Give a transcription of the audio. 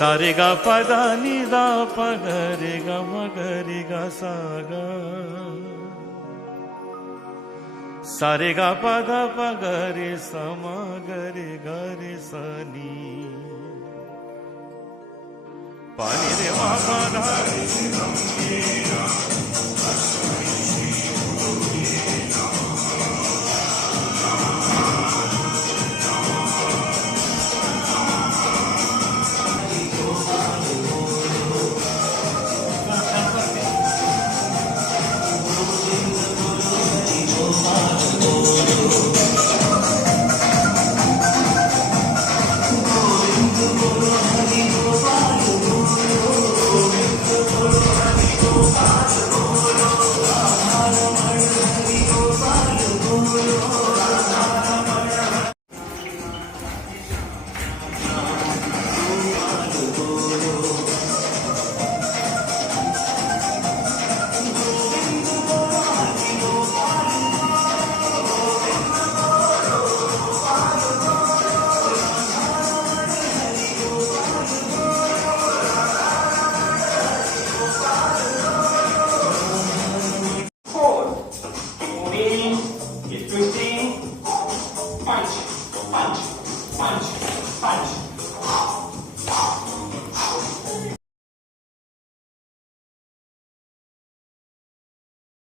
सारे गा पदा निदा पगरे गा मगरे गा सागा सारे गा पदा पगरे समा गरे गरे सनी पानी रे मा पदा Twisting, punch, punch, punch.